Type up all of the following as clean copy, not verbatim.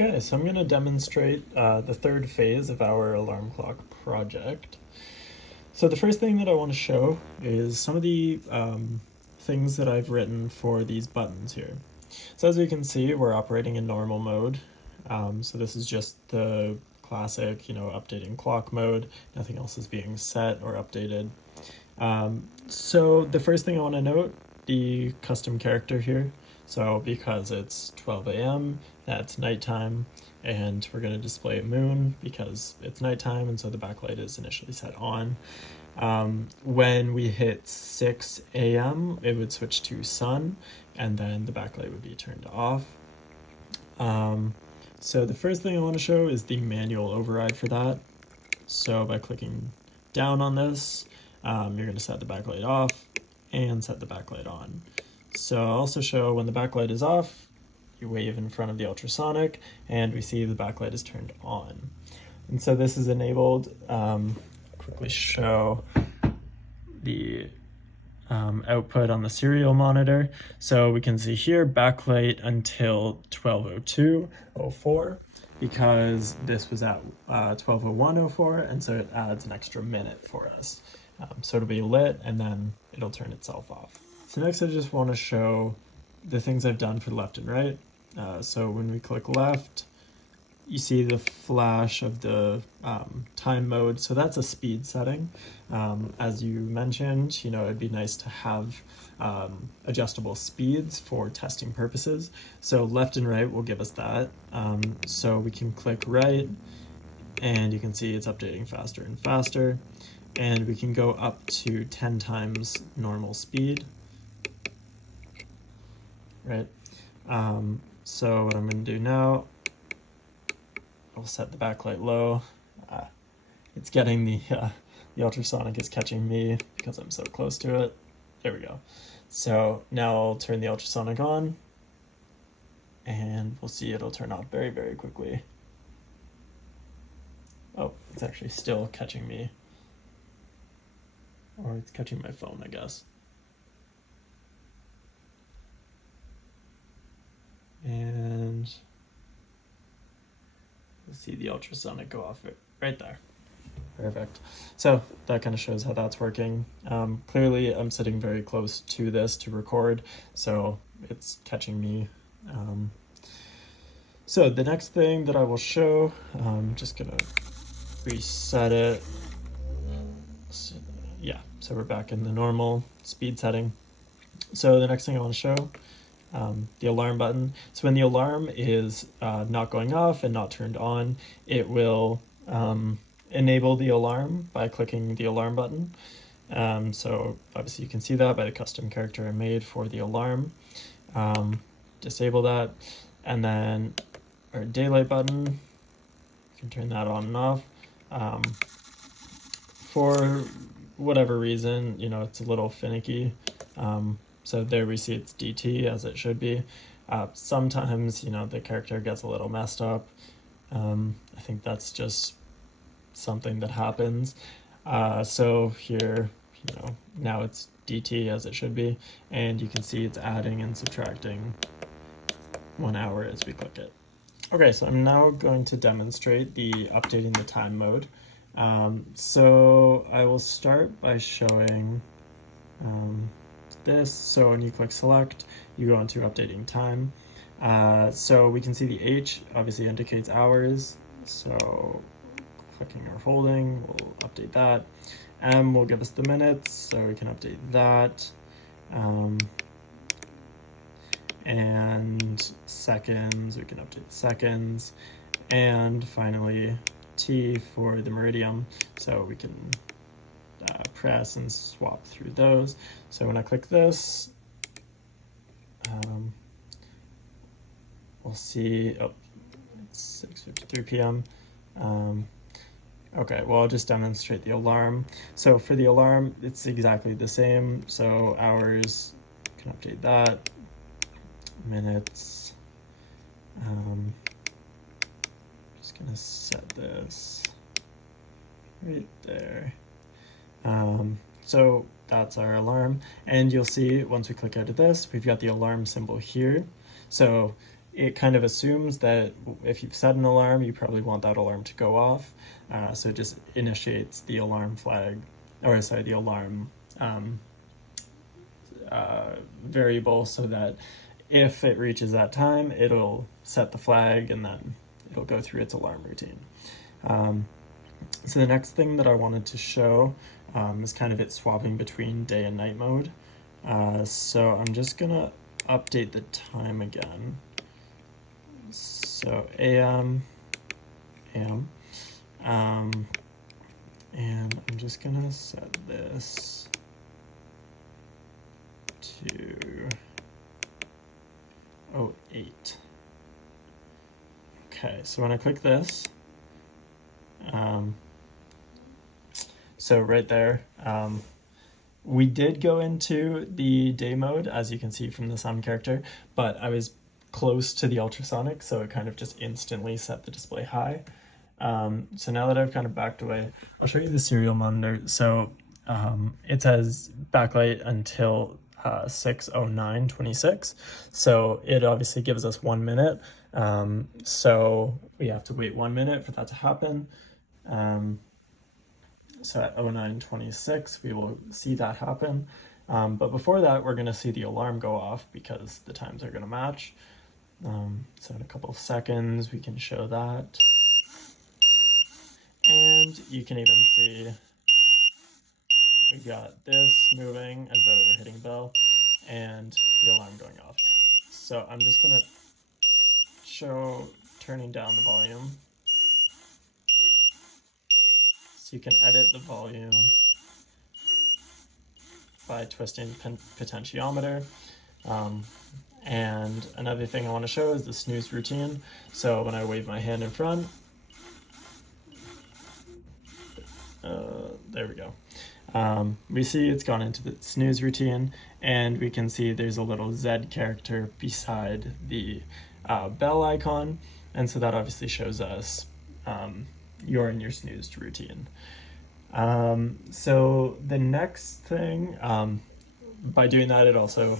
Okay, so I'm going to demonstrate the third phase of our alarm clock project. So the first thing that I want to show is some of the things that I've written for these buttons here. So as we can see, we're operating in normal mode. So this is just the classic, updating clock mode. Nothing else is being set or updated. So the first thing I want to note, the custom character here. So because it's 12 a.m., that's nighttime, and we're going to display a moon because it's nighttime, and so the backlight is initially set on. When we hit 6 a.m., it would switch to sun, and then the backlight would be turned off. So the first thing I want to show is the manual override for that. So by clicking down on this, you're going to set the backlight off and set the backlight on. So I'll also show when the backlight is off, you wave in front of the ultrasonic and we see the backlight is turned on. And so this is enabled. Quickly show the output on the serial monitor. So we can see here backlight until 12:02:04 because this was at 12:01:04, and so it adds an extra minute for us. So it'll be lit and then it'll turn itself off. So next I just want to show the things I've done for left and right. So when we click left, you see the flash of the time mode. So that's a speed setting. As you mentioned, it'd be nice to have adjustable speeds for testing purposes. So left and right will give us that. So we can click right and you can see it's updating faster and faster. And we can go up to 10 times normal speed, right? So what I'm going to do now, I'll set the backlight low. It's getting the ultrasonic is catching me because I'm so close to it. There we go. So now I'll turn the ultrasonic on and we'll see it'll turn off very, very quickly. Oh, it's actually still catching me. Or it's catching my phone, I guess. And you'll see the ultrasonic go off right there. Perfect. So that kind of shows how that's working. Clearly I'm sitting very close to this to record, so it's catching me. So the next thing that I will show, I'm just gonna reset it. So, yeah, so we're back in the normal speed setting. So the next thing I want to show, the alarm button. So when the alarm is not going off and not turned on, it will enable the alarm by clicking the alarm button. So obviously you can see that by the custom character I made for the alarm. Disable that, and then our daylight button, you can turn that on and off. For whatever reason, it's a little finicky. So there we see it's DT as it should be. Sometimes, the character gets a little messed up. I think that's just something that happens. So here, now it's DT as it should be, and you can see it's adding and subtracting 1 hour as we click it. Okay, so I'm now going to demonstrate the updating the time mode. So I will start by showing this. So when you click select, you go into updating time. So we can see the H obviously indicates hours. So clicking or holding will update that. M will give us the minutes, so we can update that. And seconds, we can update the seconds. And finally, T for the meridian, so we can press and swap through those. So when I click this, we'll see, it's 6:53 p.m. Okay, well, I'll just demonstrate the alarm. So for the alarm, it's exactly the same. So hours, can update that. Minutes. Just gonna set this right there. So that's our alarm, and you'll see once we click out of this, we've got the alarm symbol here. So it kind of assumes that if you've set an alarm, you probably want that alarm to go off. So it just initiates the alarm flag, or sorry, the alarm variable, so that if it reaches that time, it'll set the flag and then it'll go through its alarm routine. So the next thing that I wanted to show is kind of it swapping between day and night mode. So I'm just gonna update the time again. So AM, and I'm just gonna set this to 08. Okay, so when I click this, so right there, we did go into the day mode, as you can see from the sun character, but I was close to the ultrasonic, so it kind of just instantly set the display high. So now that I've kind of backed away, I'll show you the serial monitor. So it says backlight until 6:09:26. So it obviously gives us 1 minute. So we have to wait 1 minute for that to happen. So at 09:26, we will see that happen. But before that, we're going to see the alarm go off because the times are going to match. So in a couple of seconds, we can show that. And you can even see we got this moving as though we're hitting bell and the alarm going off. So I'm just going to show turning down the volume. So you can edit the volume by twisting the potentiometer. And another thing I want to show is the snooze routine. So when I wave my hand in front, there we go. We see it's gone into the snooze routine, and we can see there's a little Z character beside the bell icon, and so that obviously shows us you're in your snoozed routine. So the next thing, by doing that, it also,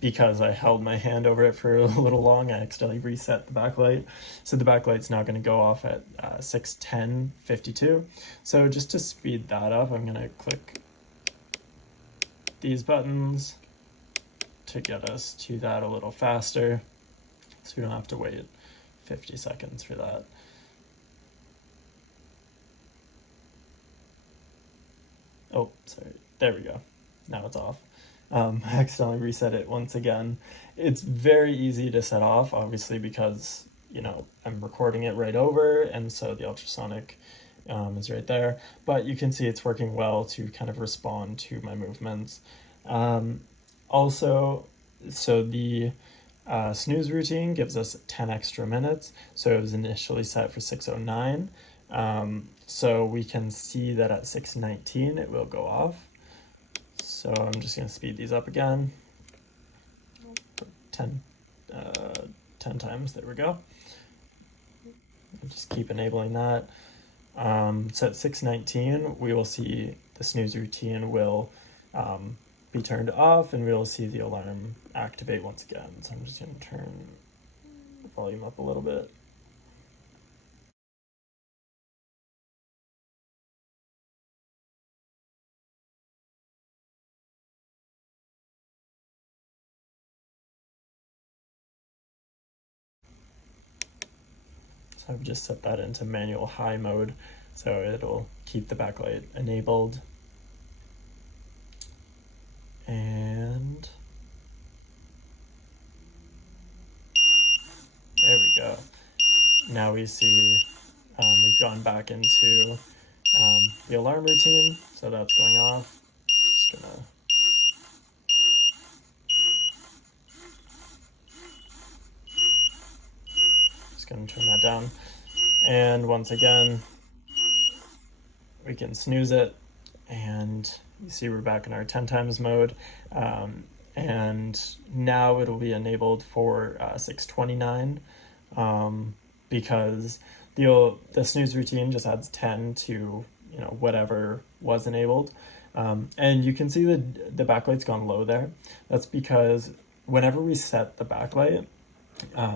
because I held my hand over it for a little long, I accidentally reset the backlight. So the backlight's now going to go off at 6:10:52. So just to speed that up, I'm going to click these buttons to get us to that a little faster, so we don't have to wait 50 seconds for that. Oh, sorry, there we go. Now it's off. I accidentally reset it once again. It's very easy to set off, obviously, because, you know, I'm recording it right over, and so the ultrasonic is right there. But you can see it's working well to kind of respond to my movements. Also, so the snooze routine gives us 10 extra minutes. So it was initially set for 6:09. So we can see that at 6:19 it will go off. So I'm just going to speed these up again. 10 times, there we go. Just keep enabling that. So at 6:19, we will see the snooze routine will be turned off, and we will see the alarm activate once again. So I'm just going to turn the volume up a little bit. So I've just set that into manual high mode, so it'll keep the backlight enabled. And there we go. Now we see we've gone back into the alarm routine, so that's going off. Just gonna turn that down. And once again, we can snooze it, and you see we're back in our 10 times mode. And now it'll be enabled for 6:29 because the snooze routine just adds 10 to, you know, whatever was enabled. And you can see the backlight's gone low there. That's because whenever we set the backlight,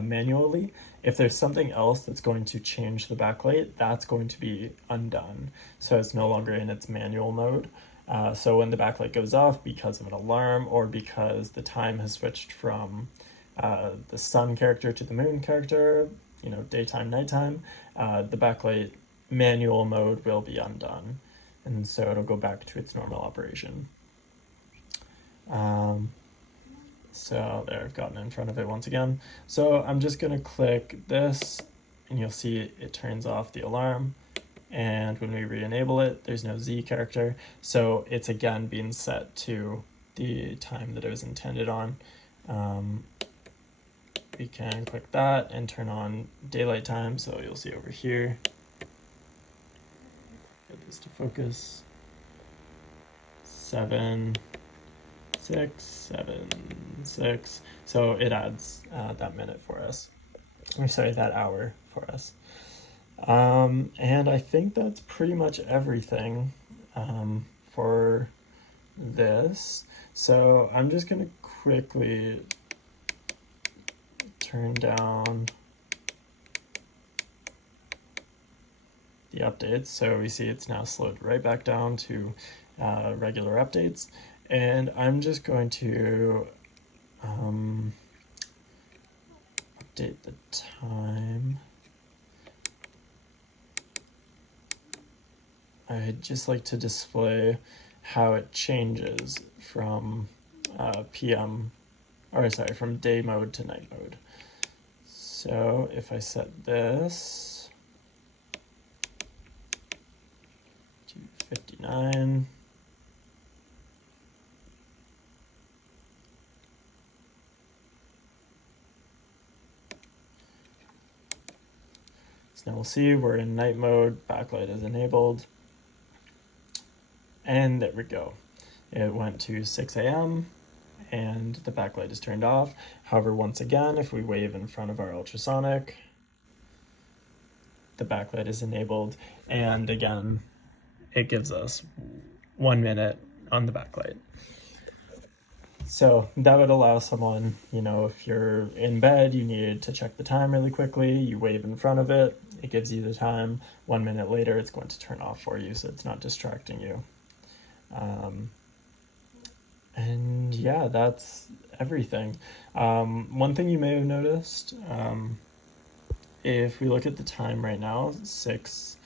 manually. If there's something else that's going to change the backlight, that's going to be undone. So it's no longer in its manual mode. So when the backlight goes off because of an alarm or because the time has switched from the sun character to the moon character, daytime, nighttime, the backlight manual mode will be undone. And so it'll go back to its normal operation. So there, I've gotten in front of it once again. So I'm just gonna click this and you'll see it turns off the alarm. And when we re-enable it, there's no Z character. So it's again being set to the time that it was intended on. We can click that and turn on daylight time. So you'll see over here, get this to focus, 7, 6, 7, 6. So it adds that minute for us, or sorry, that hour for us. And I think that's pretty much everything for this. So I'm just gonna quickly turn down the updates. So we see it's now slowed right back down to regular updates. And I'm just going to update the time. I'd just like to display how it changes from from day mode to night mode. So if I set this to 59, so now we'll see we're in night mode, backlight is enabled, and there we go. It went to 6 a.m. and the backlight is turned off. However, once again, if we wave in front of our ultrasonic, the backlight is enabled, and again, it gives us 1 minute on the backlight. So that would allow someone, if you're in bed, you need to check the time really quickly, you wave in front of it, it gives you the time. 1 minute later, it's going to turn off for you, so it's not distracting you. And yeah, that's everything. One thing you may have noticed, if we look at the time right now, 6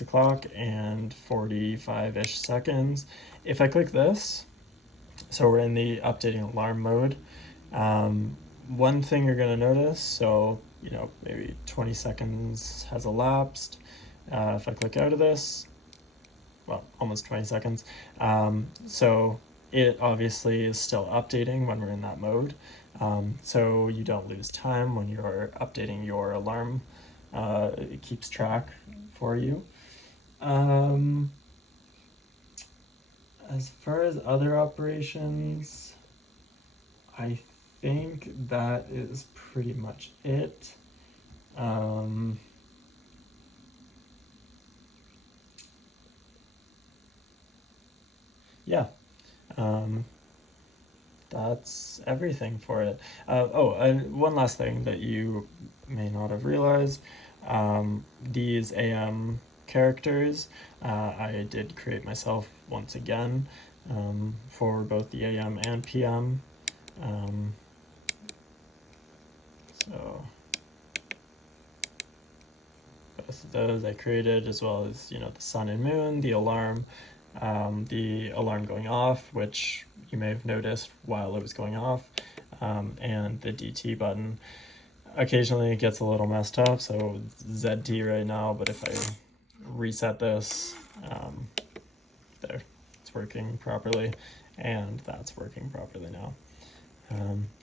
o'clock and 45-ish seconds. If I click this, so we're in the updating alarm mode. One thing you're gonna notice, so maybe 20 seconds has elapsed. If I click out of this, well, almost 20 seconds. So it obviously is still updating when we're in that mode. So you don't lose time when you're updating your alarm. It keeps track for you. As far as other operations, I think that is pretty much it. Yeah, that's everything for it. And one last thing that you may not have realized, these AM characters, I did create myself once again for both the AM and PM. So both of those I created, as well as the sun and moon, the alarm going off, which you may have noticed while it was going off, and the DT button. Occasionally it gets a little messed up, so it's ZT right now, but if I reset this, there, it's working properly, and that's working properly now.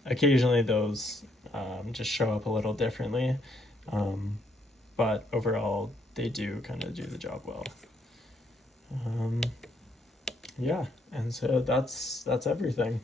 Occasionally those just show up a little differently, but overall they do kind of do the job well. Yeah, and so that's everything.